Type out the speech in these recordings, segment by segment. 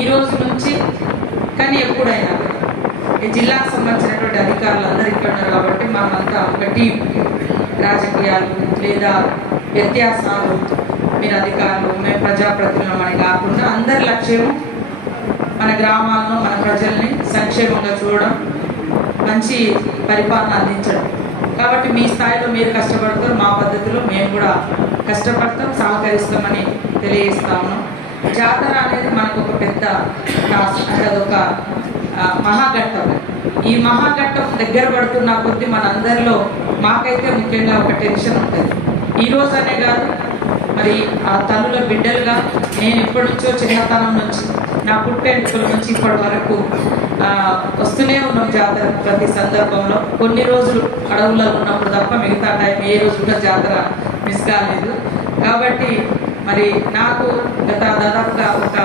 ఈ రోజు నుంచి కానీ ఎప్పుడైనా ఈ జిల్లాకు సంబంధించినటువంటి అధికారులు అందరు ఇక్కడ ఉన్నారు కాబట్టి మనమంతా ఒక టీం. రాజకీయాలు లేదా వ్యత్యాసాలు మీరు అధికారులు మేము ప్రజాప్రతినిధులం అని కాకుండా అందరి లక్ష్యం మన గ్రామాలను మన ప్రజల్ని సంక్షేమంగా చూడడం మంచి పరిపాలన అందించడం. కాబట్టి మీ స్థాయిలో మీరు కష్టపడతారు మా పద్ధతిలో మేము కూడా కష్టపడతాం సహకరిస్తామని తెలియజేస్తా ఉన్నాం. జాతర అనేది మనకు ఒక పెద్ద టాస్క్ అంటే అదొక మహాఘట్టం. ఈ మహాఘట్టం దగ్గర పడుతున్న కొద్ది మనందరిలో మాకైతే ముఖ్యంగా ఒక టెన్షన్ ఉంటుంది. ఈ రోజు అనే కాదు మరి ఆ తల్లుల బిడ్డలుగా నేను ఎప్పటి నుంచో చిన్నతనం నుంచి నా పుట్టెంటుకల నుంచి ఇప్పటి వరకు వస్తూనే ఉన్నాం జాతర ప్రతి సందర్భంలో. కొన్ని రోజులు అడవులలో ఉన్నప్పుడు తప్ప మిగతా టైం ఏ రోజు కూడా జాతర మిస్ కాలేదు. కాబట్టి మరి నాకు గత దాదాపుగా ఒక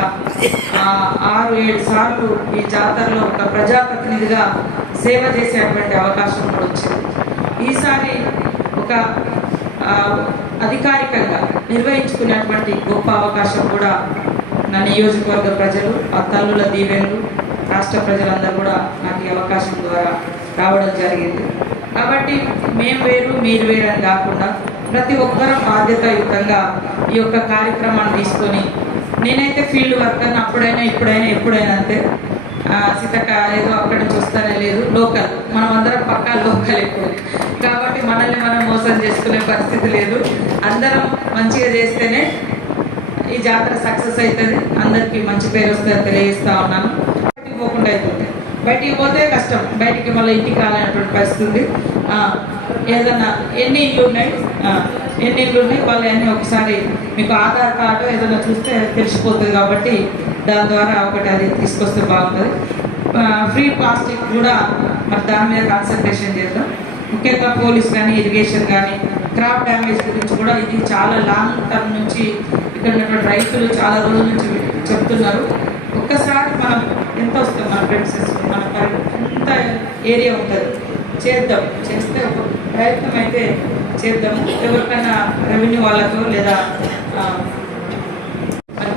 ఆరు ఏడు సార్లు ఈ జాతరలో ఒక ప్రజాప్రతినిధిగా సేవ చేసేటువంటి అవకాశం కూడా వచ్చింది. ఈసారి ఒక అధికారికంగా నిర్వహించుకునేటువంటి గొప్ప అవకాశం కూడా నా నియోజకవర్గ ప్రజలు ఆ తల్లుల దీవెనలు రాష్ట్ర ప్రజలందరూ కూడా నాకు ఈ అవకాశం ద్వారా రావడం జరిగింది. కాబట్టి మేము వేరు మీరు వేరు అని కాకుండా ప్రతి ఒక్కరూ బాధ్యతాయుతంగా ఈ యొక్క కార్యక్రమాన్ని తీసుకొని నేనైతే ఫీల్డ్ వర్కర్ అప్పుడైనా ఇప్పుడైనా ఎప్పుడైనా అంతే సీతక్క ఏదో అక్కడ చూస్తానే లేదు. లోకల్. మనం అందరం పక్కా లోకల్ ఎక్కువ. కాబట్టి మనల్ని మనం మోసం చేసుకునే పరిస్థితి లేదు. అందరం మంచిగా చేస్తేనే ఈ జాతర సక్సెస్ అవుతుంది. అందరికీ మంచి పేరు వస్తుందని తెలియజేస్తా ఉన్నాను. పోకుండా అవుతుంది బయటికి పోతే కష్టం. బయటికి మళ్ళీ ఇంటికి రాలేనటువంటి పరిస్థితి ఉంది ఏదన్నా ఎన్ని ఇల్లు ఉన్నాయి? ఎన్ని ఇల్లు ఉన్నాయి? వాళ్ళు అన్నీ ఒకసారి మీకు ఆధార్ కార్డు ఏదైనా చూస్తే తెలిసిపోతుంది కాబట్టి దాని ద్వారా ఒకటి అది తీసుకొస్తే బాగుంటుంది. ఫ్రీ ప్లాస్టిక్ కూడా మరి దాని మీద కాన్సన్ట్రేషన్ చేద్దాం. ముఖ్యంగా పోలీస్ కానీ ఇరిగేషన్ కానీ క్రాప్ డ్యామేజ్ గురించి కూడా ఇది చాలా లాంగ్ టర్మ్ నుంచి ఇక్కడ ఉన్నటువంటి రైతులు చాలా రోజుల నుంచి చెప్తున్నారు. ఒక్కసారి మనం ఎంత వస్తుంది మన ఫ్రెండ్స్ మన అంత ఏరియా ఉంటుంది. చేద్దాం. చేస్తే ఒక ప్రయత్నం అయితే చేద్దాము. ఎవరికైనా రెవెన్యూ వాళ్ళతో లేదా ఆ, మరి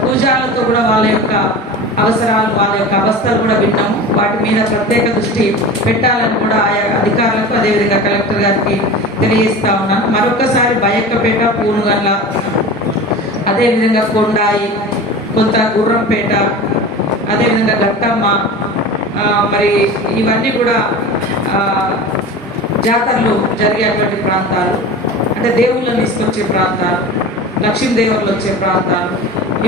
కూడా వాళ్ళ యొక్క అవసరాలు వాళ్ళ యొక్క అవస్థలు కూడా విన్నాము. వాటి మీద ప్రత్యేక దృష్టి పెట్టాలని కూడా ఆయా అధికారులకు అదేవిధంగా కలెక్టర్ గారికి తెలియజేస్తా ఉన్నాను. మరొకసారి బయక్కపేట పూనుగల్ల అదేవిధంగా కొండాయి కొంత గుర్రంపేట అదేవిధంగా గట్టమ్మ మరి ఇవన్నీ కూడా జాతరలు జరిగేటువంటి ప్రాంతాలు అంటే దేవుళ్ళని తీసుకొచ్చే ప్రాంతాలు లక్ష్మీదేవుళ్ళు వచ్చే ప్రాంతాలు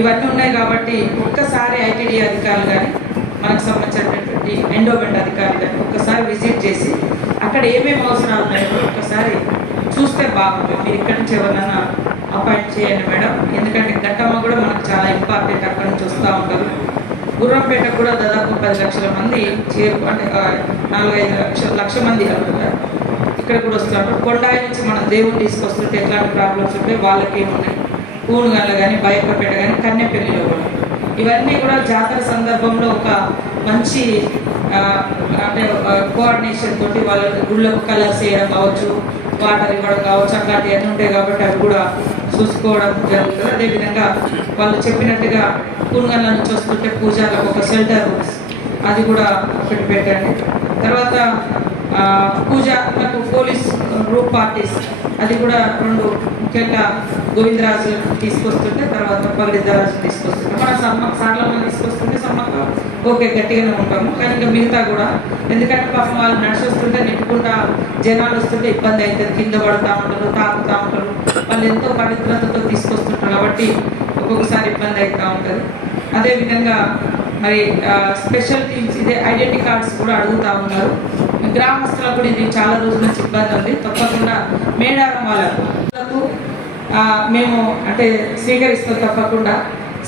ఇవన్నీ ఉన్నాయి కాబట్టి ఒక్కసారి ఐటీడీ అధికారులు కానీ మనకు సంబంధించినటువంటి ఎండోమెంట్ అధికారులు కానీ ఒక్కసారి విజిట్ చేసి అక్కడ ఏమేమి అవసరాలు ఉన్నాయో ఒక్కసారి చూస్తే బాగుంటుంది. మీరు ఇక్కడి నుంచి ఎవరైనా అపాయింట్ చేయండి మేడం. ఎందుకంటే గట్టమ్మ కూడా మనకు చాలా ఇంపార్టెంట్ అక్కడ నుంచి వస్తూ ఉంటారు గుర్రంపేట కూడా దాదాపు పది లక్షల మంది చేరు అంటే నాలుగైదు లక్షల లక్ష మంది అనుకుంటారు ఇక్కడ కూడా వస్తున్నారు. కొండాయి నుంచి మనం దేవుని తీసుకొస్తుంటే ఎట్లాంటి ప్రాబ్లమ్స్ ఉంటాయి వాళ్ళకి ఏమున్నాయి? పూనుగల్ల కానీ బయపపేట కానీ కన్నెపల్లిలో కూడా. ఇవన్నీ కూడా జాతర సందర్భంలో ఒక మంచి అంటే కోఆర్డినేషన్ తోటి వాళ్ళ గుళ్ళకు కలర్స్ వేయడం కావచ్చు వాటర్ ఇవ్వడం కావచ్చు అట్లాంటివన్నీ ఉంటాయి కాబట్టి అవి కూడా చూసుకోవడం జరుగుతుంది. అదేవిధంగా వాళ్ళు చెప్పినట్టుగా పూనుగల్ల నుంచి వస్తుంటే ఒక షెల్టర్ అది కూడా ఒకటి పెట్టండి. తర్వాత ఆ, పూజలకు పోలీస్ గ్రూప్ పార్టీస్ అది కూడా రెండు ముఖ్యంగా గోవిందరాజు తీసుకొస్తుంటే తర్వాత పగడిద్దరాజు తీసుకొస్తుంటే. మన సమ్మ సార్లమ్మ తీసుకొస్తుంటే సమ్మక్క ఓకే గట్టిగానే ఉంటాము. కానీ ఇంకా మిగతా కూడా. ఎందుకంటే పాపం వాళ్ళు నడిచి వస్తుంటే నెట్టుకుంటా జనాలు వస్తుంటే ఇబ్బంది అవుతుంది. కింద పడుతూ ఉంటారు తాకుతూ ఉంటారు. వాళ్ళు ఎంతో పవిత్రతతో తీసుకొస్తుంటారు కాబట్టి ఒక్కొక్కసారి ఇబ్బంది అవుతూ ఉంటుంది. అదేవిధంగా మరి స్పెషల్ టీమ్స్ ఇదే ఐడెంటిటీ కార్డ్స్ కూడా అడుగుతూ ఉన్నారు. గ్రామస్తులకు కూడా ఇది చాలా రోజుల నుంచి ఇబ్బంది ఉంది. తప్పకుండా మేడారం వాళ్ళకు మేము అంటే స్వీకరిస్తాం తప్పకుండా.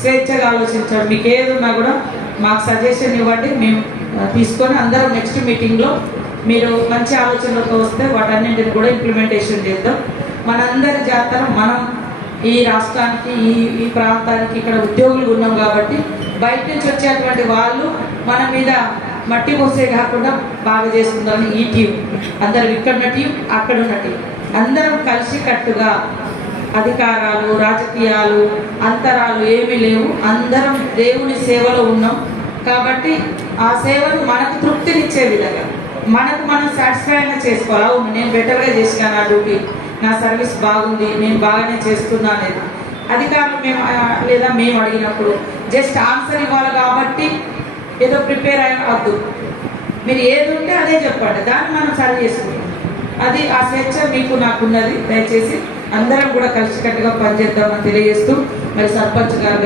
స్వేచ్ఛగా ఆలోచించండి. మీకు ఏదున్నా కూడా మాకు సజెషన్ ఇవ్వండి. మేము తీసుకొని అందరం నెక్స్ట్ మీటింగ్లో మీరు మంచి ఆలోచనలతో వస్తే వాటన్నింటిని కూడా ఇంప్లిమెంటేషన్ చేద్దాం. మనందరి జాతర మనం ఈ రాష్ట్రానికి ఈ ఈ ప్రాంతానికి ఇక్కడ ఉద్యోగులు ఉన్నాం కాబట్టి బయట నుంచి వచ్చేటువంటి వాళ్ళు మన మీద మట్టి పోసే కాకుండా బాగా చేస్తుందని ఈ టీం. అందరం ఇక్కడ ఉన్న టీం అక్కడ ఉన్న టీం. అందరం కలిసి కట్టుగా అధికారాలు రాజకీయాలు అంతరాలు ఏమీ లేవు. అందరం దేవుని సేవలో ఉన్నాం. కాబట్టి ఆ సేవను మనకు తృప్తినిచ్చే విధంగా మనకు మనం సాటిస్ఫైడ్గా చేసుకోవాలి. అవును నేను బెటర్గా చేసిన నా డ్యూటీ? నా సర్వీస్ బాగుంది నేను బాగానే చేస్తున్నా లేదా? అధికారులు మేము లేదా మేము అడిగినప్పుడు జస్ట్ ఆన్సర్ ఇవ్వాలి కాబట్టి ఏదో ప్రిపేర్ అవద్దు మీరు ఏది ఉంటే అదే చెప్పండి దాన్ని మనం సరి చేసుకుంటాం. అది ఆ స్వేచ్ఛ మీకు నాకున్నది. దయచేసి అందరం కూడా కలిసికట్టుగా పనిచేద్దామని తెలియజేస్తూ మరి సర్పంచ్ గారు